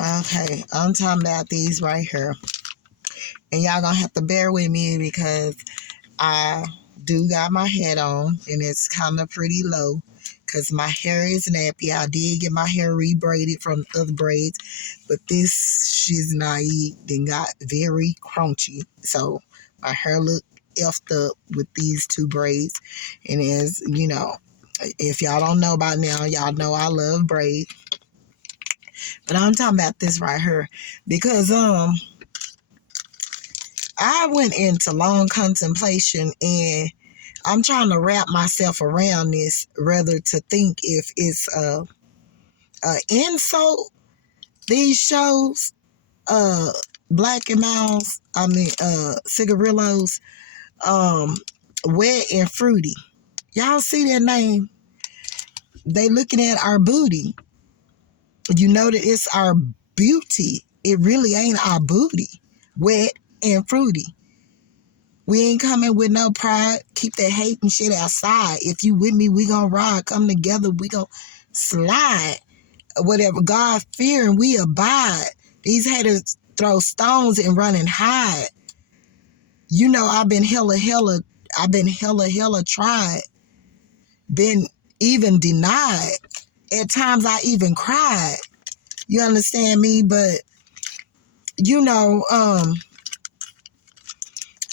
Okay, I'm talking about these right here. And y'all gonna have to bear with me because I do got my hat on and it's kind of pretty low because my hair is nappy. I did get my hair rebraided from other braids, but this she's naive and got very crunchy. So my hair look effed up with these two braids. And as you know, if y'all don't know by now, y'all know I love braids. But I'm talking about this right here because I went into long contemplation and I'm trying to wrap myself around this rather to think if it's a insult. These shows, Black and Mouse, Cigarillos, Wet and Fruity. Y'all see that name? They looking at our booty. You know that it's our beauty. It really ain't our booty. Wet and Fruity. We ain't coming with no pride. Keep that hate and shit outside. If you with me, we gonna ride. Come together, we gonna slide. Whatever. God fear and we abide. These haters throw stones and run and hide. You know I've been hella tried. Been even denied. At times I even cried. You understand me? But you know,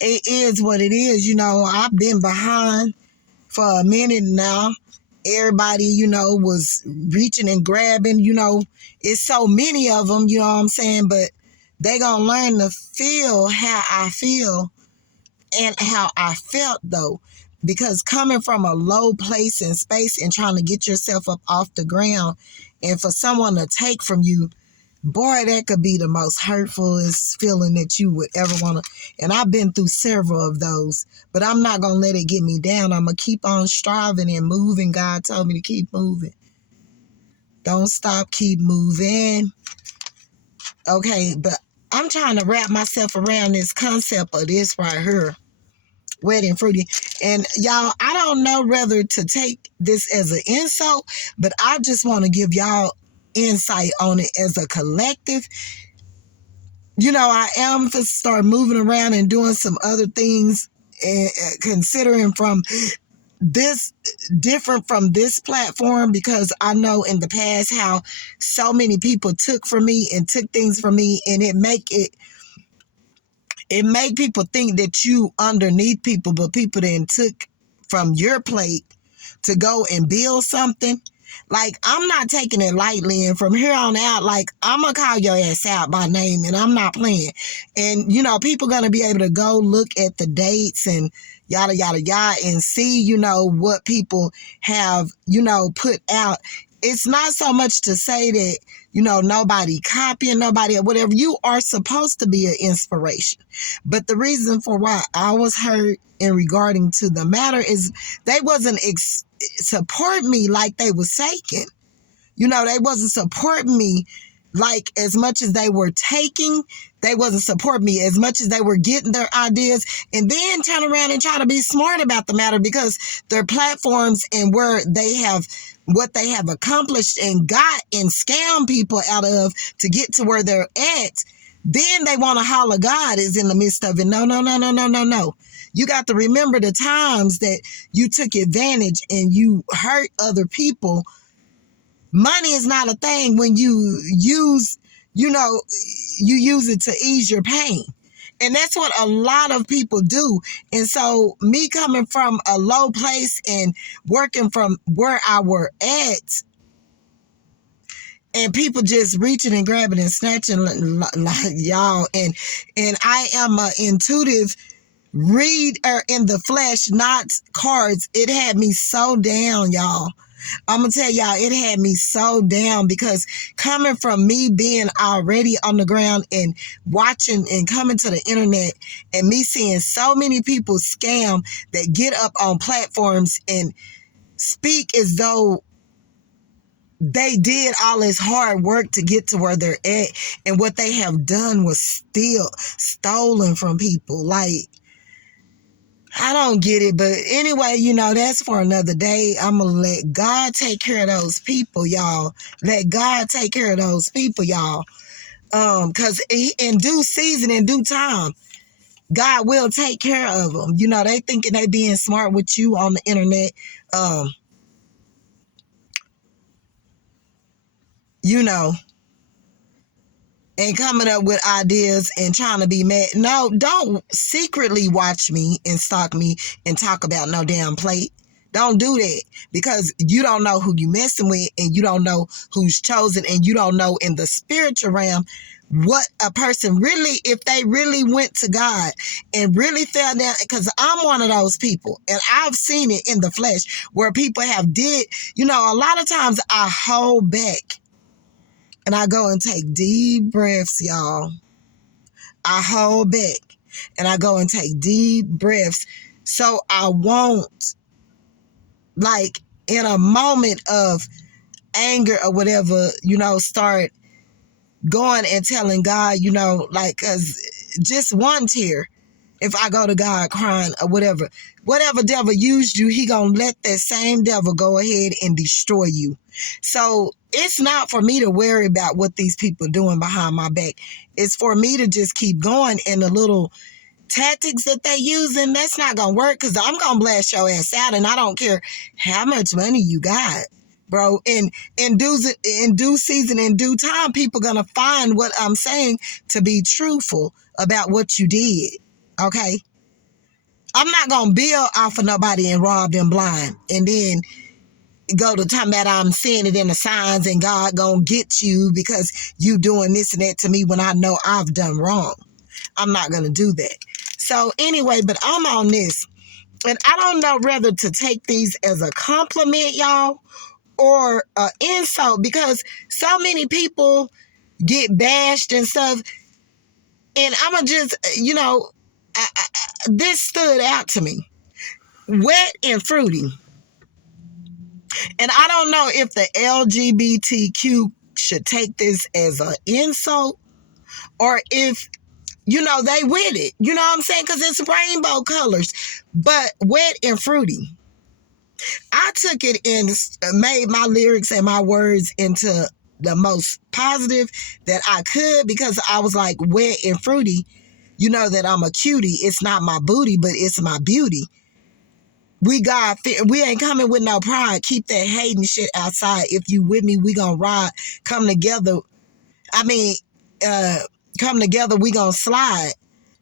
it is what it is. You know, I've been behind for a minute now. Everybody, you know, was reaching and grabbing, you know, it's so many of them, you know what I'm saying? But they gonna learn to feel how I feel and how I felt though. Because coming from a low place in space and trying to get yourself up off the ground and for someone to take from you, boy, that could be the most hurtfulest feeling that you would ever want to. And I've been through several of those, but I'm not going to let it get me down. I'm going to keep on striving and moving. God told me to keep moving. Don't stop, keep moving. Okay, but I'm trying to wrap myself around this concept of this right here. Wet and Fruity. And y'all, I don't know whether to take this as an insult, but I just want to give y'all insight on it as a collective. You know, I am to start moving around and doing some other things and considering from this different from this platform because I know in the past how so many people took from me and took things from me and it make people think that you underneath people, but people then took from your plate to go and build something. Like, I'm not taking it lightly. And from here on out, like, I'm going to call your ass out by name and I'm not playing. And, you know, people going to be able to go look at the dates and yada, yada, yada and see, you know, what people have, you know, put out. It's not so much to say that, you know, nobody copying nobody or whatever. You are supposed to be an inspiration. But the reason for why I was hurt in regarding to the matter is they wasn't support me like they was taking. You know, they wasn't supporting me like as much as they were taking. They wasn't supporting me as much as they were getting their ideas and then turn around and try to be smart about the matter because their platforms and where they have what they have accomplished and got and scam people out of to get to where they're at. Then they want to holler God is in the midst of it. No, no, no, no, no, no, no. You got to remember the times that you took advantage and you hurt other people. Money is not a thing when you use, you know, you use it to ease your pain. And that's what a lot of people do. And so me coming from a low place and working from where I were at, and people just reaching and grabbing and snatching like y'all. And I am an intuitive reader in the flesh, not cards. It had me so down, y'all. I'm going to tell y'all, it had me so down because coming from me being already on the ground and watching and coming to the internet and me seeing so many people scam that get up on platforms and speak as though they did all this hard work to get to where they're at and what they have done was still stolen from people. Like, I don't get it, but anyway, you know, that's for another day. I'm going to let God take care of those people, y'all. Let God take care of those people, y'all. Because in due season, in due time, God will take care of them. You know, they thinking they being smart with you on the internet. You know, and coming up with ideas and trying to be mad. No, don't secretly watch me and stalk me and talk about no damn plate. Don't do that, because you don't know who you messing with, and you don't know who's chosen, and you don't know in the spiritual realm what a person really, if they really went to God and really fell down. Because I'm one of those people, and I've seen it in the flesh where people have did, you know, a lot of times I hold back and I go and take deep breaths, y'all. I hold back and I go and take deep breaths so I won't, like, in a moment of anger or whatever, you know, start going and telling God, you know, like, cause just one tear, if I go to God crying or whatever devil used you, he gonna let that same devil go ahead and destroy you. So it's not for me to worry about what these people doing behind my back. It's for me to just keep going, and the little tactics that they using, that's not gonna work, because I'm gonna blast your ass out, and I don't care how much money you got, bro. In due season, in due time, people gonna find what I'm saying to be truthful about what you did. Okay? I'm not gonna build off of nobody and rob them blind and then go to talking about I'm seeing it in the signs and God gonna get you because you doing this and that to me when I know I've done wrong. I'm not gonna do that. So anyway, but I'm on this, and I don't know whether to take these as a compliment, y'all, or an insult, because so many people get bashed and stuff, and I'ma just, you know, this stood out to me. Wet and fruity. And I don't know if the LGBTQ should take this as an insult, or if, you know, they with it. You know what I'm saying? Because it's rainbow colors. But wet and fruity. I took it and made my lyrics and my words into the most positive that I could, because I was like, wet and fruity. You know that I'm a cutie. It's not my booty, but it's my beauty. We ain't coming with no pride. Keep that hating shit outside. If you with me, we gonna ride. Come together. I mean, come together, we gonna slide.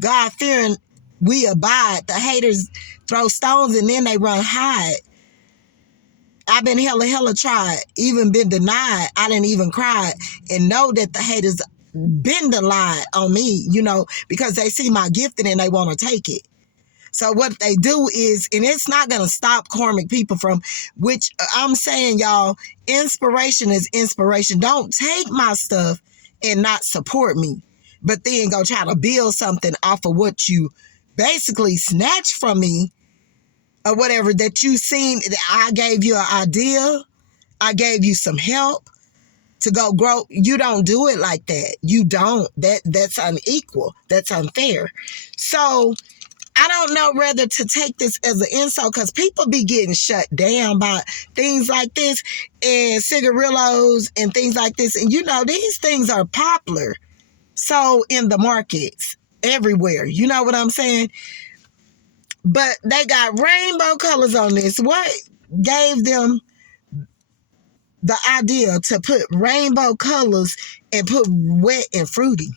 God fearing, we abide. The haters throw stones and then they run hide. I've been hella tried, even been denied. I didn't even cry, and know that the haters been denied on me, you know, because they see my gifting and they want to take it. So what they do is, and it's not going to stop karmic people from, which I'm saying, y'all, inspiration is inspiration. Don't take my stuff and not support me, but then go try to build something off of what you basically snatched from me or whatever that you seen. I gave you an idea. I gave you some help to go grow. You don't do it like that. You don't. That's unequal. That's unfair. So I don't know whether to take this as an insult, because people be getting shut down by things like this and cigarillos and things like this. And you know, these things are popular. So in the markets everywhere, you know what I'm saying? But they got rainbow colors on this. What gave them the idea to put rainbow colors and put wet and fruity?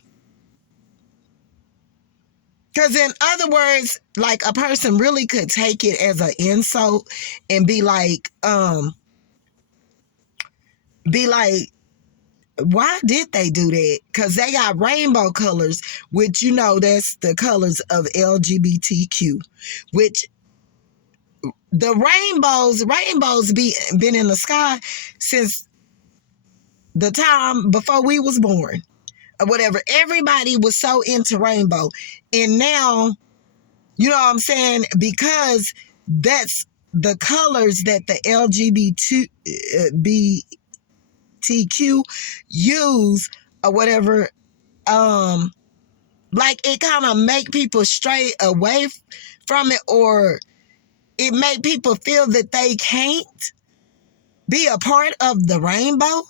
Because in other words, like, a person really could take it as an insult and be like, why did they do that? Because they got rainbow colors, which, you know, that's the colors of LGBTQ, which the rainbows been in the sky since the time before we was born or whatever. Everybody was so into rainbow. And now, you know what I'm saying? Because that's the colors that the LGBTQ use or whatever. Like, it kind of make people stray away from it, or it make people feel that they can't be a part of the rainbow.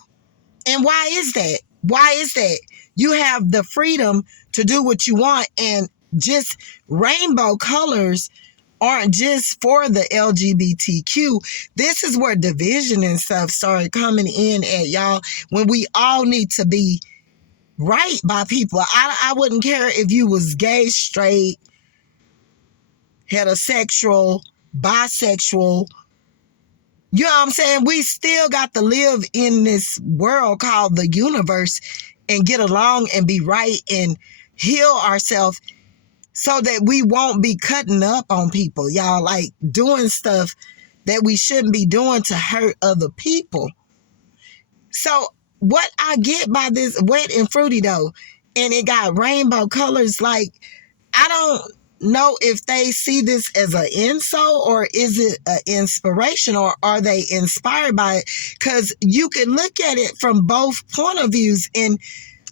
And why is that? Why is that? You have the freedom to do what you want, and just rainbow colors aren't just for the LGBTQ. This is where division and stuff started coming in at, y'all, when we all need to be right by people. I wouldn't care if you was gay, straight, heterosexual, bisexual. You know what I'm saying? We still got to live in this world called the universe and get along and be right and heal ourselves so that we won't be cutting up on people, y'all, like doing stuff that we shouldn't be doing to hurt other people. So what I get by this Wet and Fruity though, and it got rainbow colors, like I don't know if they see this as an insult or is it an inspiration, or are they inspired by it? Because you can look at it from both point of views. And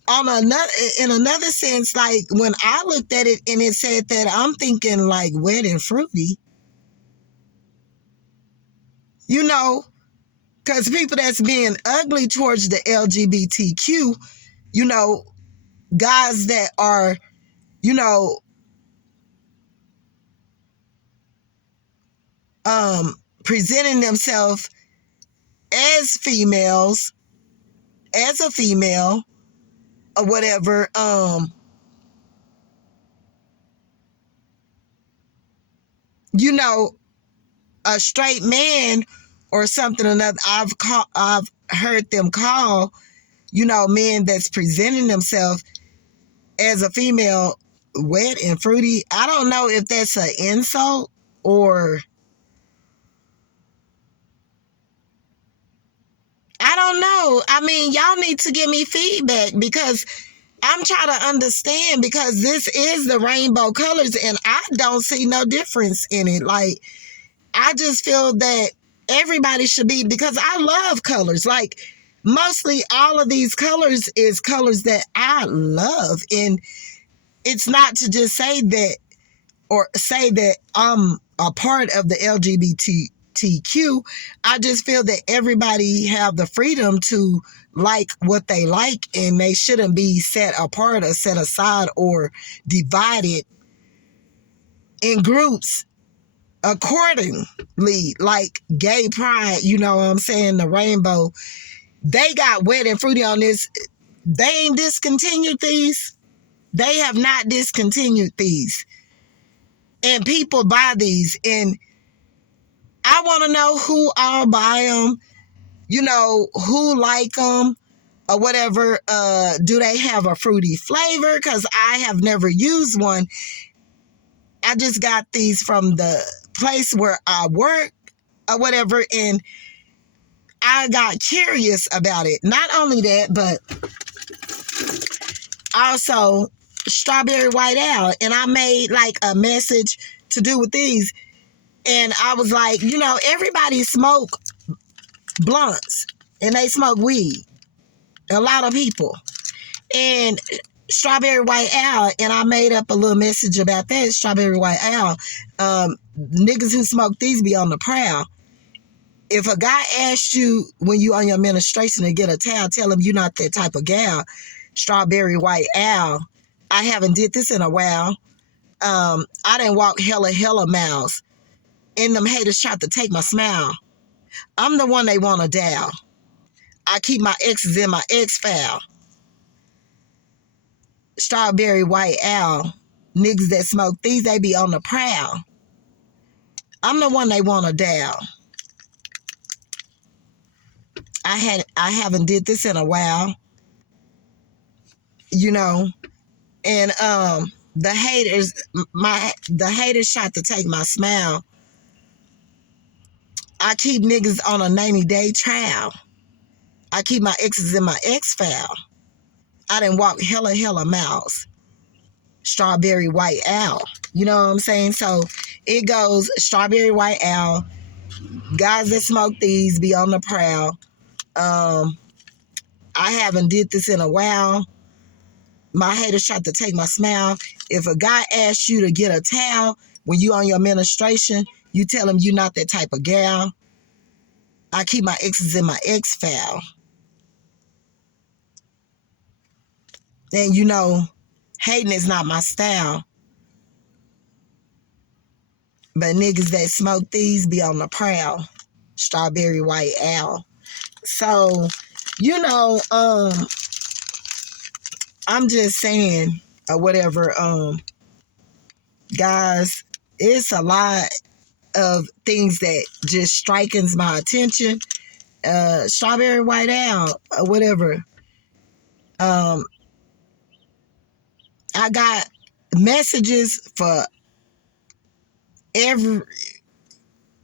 in another sense, like when I looked at it and it said that, I'm thinking like wet and fruity, you know, because people that's being ugly towards the LGBTQ, you know, guys that are, you know, presenting themselves as females, as a female or whatever, you know, a straight man or something or another. I've heard them call, you know, men that's presenting themselves as a female wet and fruity. I don't know if that's an insult or I don't know. I mean, y'all need to give me feedback because I'm trying to understand, because this is the rainbow colors and I don't see no difference in it. Like, I just feel that everybody should be, because I love colors. Like, mostly all of these colors is colors that I love. And it's not to just say that or say that I'm a part of the LGBTQ. I just feel that everybody have the freedom to like what they like, and they shouldn't be set apart or set aside or divided in groups accordingly. Like gay pride, you know what I'm saying, the rainbow, they got wet and fruity on this. They ain't discontinued these. They have not discontinued these, and people buy these, and I want to know who all buy them, you know, who like them or whatever. Do they have a fruity flavor? Because I have never used one. I just got these from the place where I work or whatever, and I got curious about it. Not only that, but also strawberry white owl. And I made like a message to do with these. And I was like, you know, everybody smoke blunts and they smoke weed. A lot of people. And strawberry white owl, and I made up a little message about that. Strawberry white owl. Niggas who smoke these be on the prowl. If a guy asks you when you on your menstruation to get a towel, tell him you're not that type of gal. Strawberry white owl. I haven't did this in a while. I didn't walk hella miles. And them haters tried to take my smile. I'm the one they want to dial. I keep my exes in my ex file. Strawberry white owl. Niggas that smoke these, they be on the prowl. I'm the one they want to dial. I haven't did this in a while. You know, and the haters tried to take my smile. I keep niggas on a 90-day trial. I keep my exes in my ex file. I done walk hella miles. Strawberry white owl. You know what I'm saying? So it goes strawberry white owl. Guys that smoke these be on the prowl. I haven't did this in a while. My haters tried to take my smile. If a guy asks you to get a towel when you on your menstruation, you tell him you're not that type of gal. I keep my exes in my ex file. And hating is not my style. But niggas that smoke these be on the prowl. Strawberry white owl. So, I'm just saying, or whatever, guys, it's a lot of things that just strikens my attention. Strawberry white owl, or whatever. I got messages for every,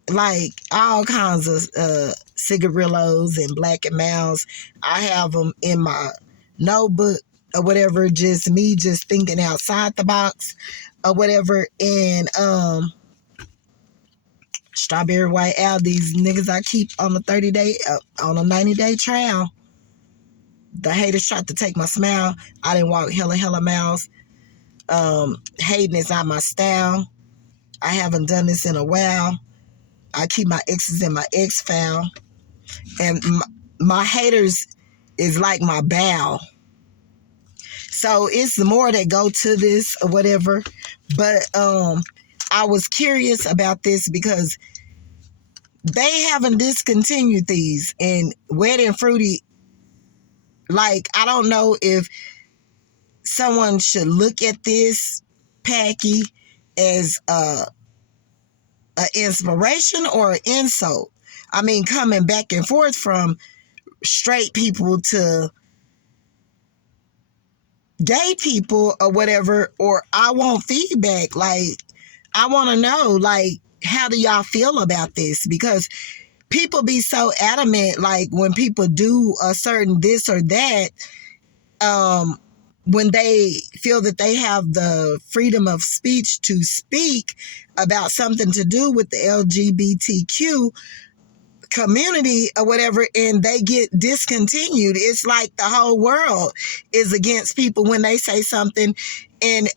like, all kinds of cigarillos and black and mouse. I have them in my notebook or whatever, just me just thinking outside the box or whatever. And strawberry white owl, these niggas I keep on a 30-day, on a 90-day trial. The haters tried to take my smile. I didn't walk hella miles. Hating is not my style. I haven't done this in a while. I keep my exes in my X file. And my haters is like my bow. So it's more that go to this or whatever. But I was curious about this because they haven't discontinued these. And Wet and Fruity, like, I don't know if someone should look at this packy as an inspiration or an insult. I mean, coming back and forth from straight people to gay people or whatever, or I want feedback. Like, I want to know, like, how do y'all feel about this? Because people be so adamant, like, when people do a certain this or that, when they feel that they have the freedom of speech to speak about something to do with the LGBTQ community or whatever, and they get discontinued. It's like the whole world is against people when they say something. And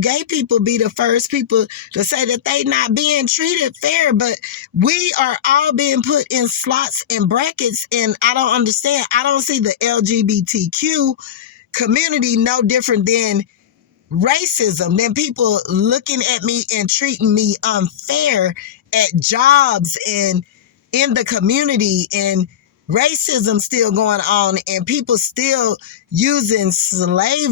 gay people be the first people to say that they not being treated fair, but we are all being put in slots and brackets. And I don't understand. I don't see the LGBTQ community no different than racism, than people looking at me and treating me unfair at jobs and in the community, and racism still going on, and people still using slave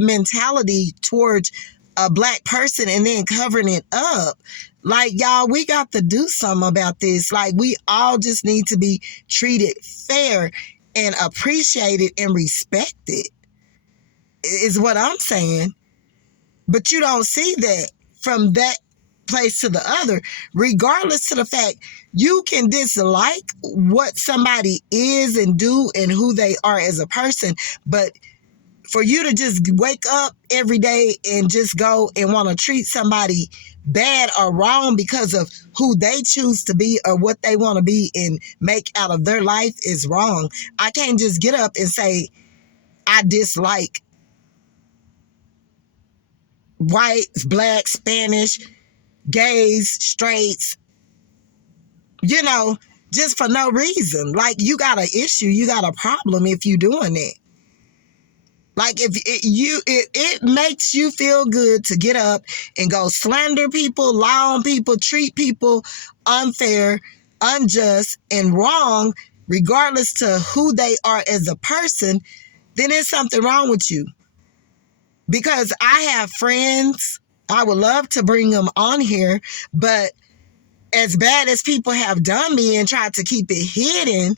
mentality towards a black person and then covering it up. Like, y'all, we got to do something about this. Like, we all just need to be treated fair and appreciated and respected, is what I'm saying. But you don't see that from that place to the other, regardless to the fact you can dislike what somebody is and do and who they are as a person, but for you to just wake up every day and just go and want to treat somebody bad or wrong because of who they choose to be or what they want to be and make out of their life is wrong. I can't just get up and say I dislike whites, blacks, Spanish, gays, straights, just for no reason. Like, you got an issue, you got a problem if you doing that. Like, if it makes you feel good to get up and go slander people, lie on people, treat people unfair, unjust, and wrong, regardless to who they are as a person, then there's something wrong with you. Because I have friends, I would love to bring them on here, but as bad as people have done me and tried to keep it hidden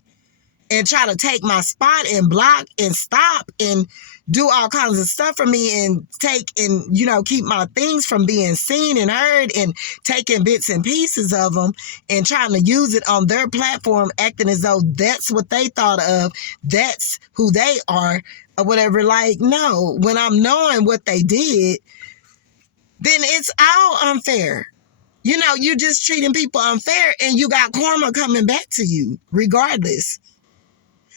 and try to take my spot and block and stop and do all kinds of stuff for me and take and, keep my things from being seen and heard and taking bits and pieces of them and trying to use it on their platform, acting as though that's what they thought of, that's who they are or whatever. Like, no, when I'm knowing what they did, then it's all unfair. You're just treating people unfair and you got karma coming back to you regardless.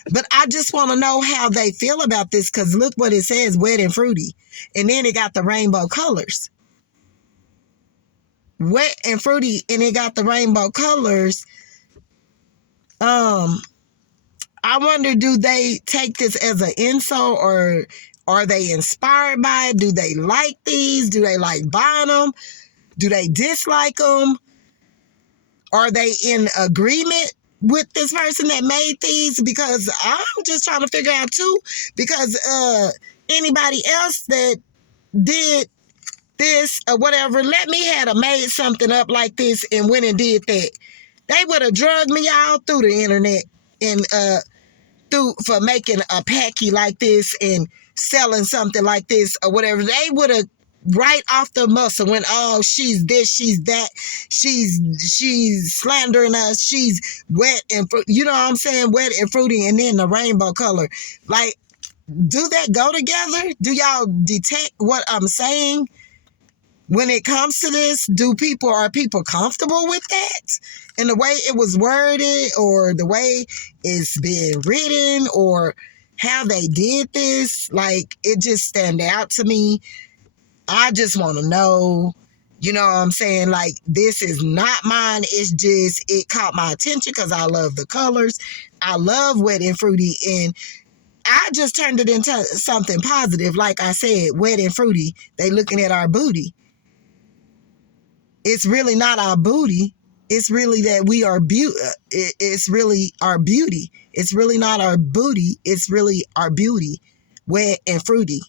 But I just want to know how they feel about this, because look what it says, Wet and Fruity. And then it got the rainbow colors. Wet and Fruity, and it got the rainbow colors. I I wonder, do they take this as an insult, or are they inspired by it? Do they like these? Do they like buying them? Do they dislike them? Are they in agreement with this person that made these? Because I'm just trying to figure out too, because anybody else that did this or whatever, let me have made something up like this and went and did that. They would have drugged me all through the internet and through for making a packy like this and selling something like this or whatever. They would have right off the muscle went, oh, she's this, she's that, she's slandering us, she's wet and you know what I'm saying, wet and fruity, and then the rainbow color. Like, do that go together? Do y'all detect what I'm saying? When it comes to this, are people comfortable with that? And the way it was worded, or the way it's been written, or how they did this, like, it just stand out to me. I just want to know, you know what I'm saying? Like, this is not mine. It's just, it caught my attention because I love the colors. I love wet and fruity, and I just turned it into something positive. Like I said, wet and fruity, they looking at our booty. It's really not our booty. It's really that we are it's really our beauty. It's really not our booty. It's really our beauty, wet and fruity.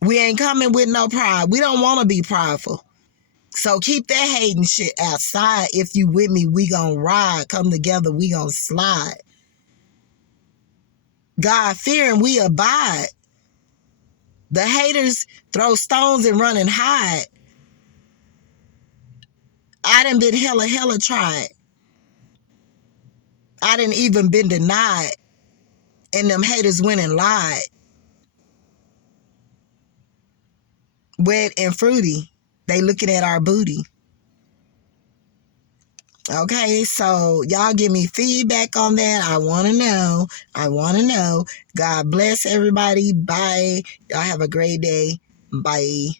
We ain't coming with no pride. We don't want to be prideful. So keep that hating shit outside. If you with me, we gonna ride. Come together, we gonna slide. God fearing, we abide. The haters throw stones and run and hide. I done been hella tried. I done even been denied. And them haters went and lied. Wet and fruity. They looking at our booty. Okay, so y'all give me feedback on that. I want to know. I want to know. God bless everybody. Bye. Y'all have a great day. Bye.